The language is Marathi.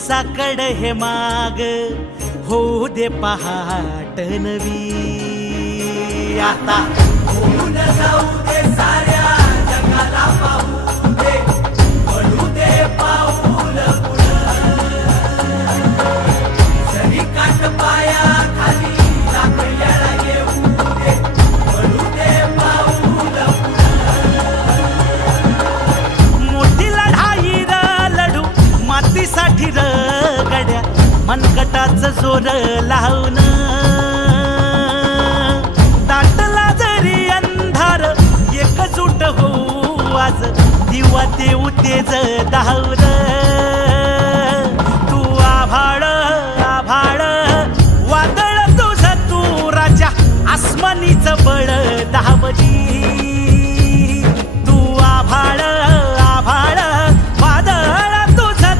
साकड हे माग. होऊ दे पहाट नवी. आता मनकटाच जोर लावून दाटला जरी अंधार एकजूट होऊ आज. दिवा देऊ तेज धावर तू आभाळ आभाळ. वादळ तुझ तू राजा. आसमानीच बळ दहावरी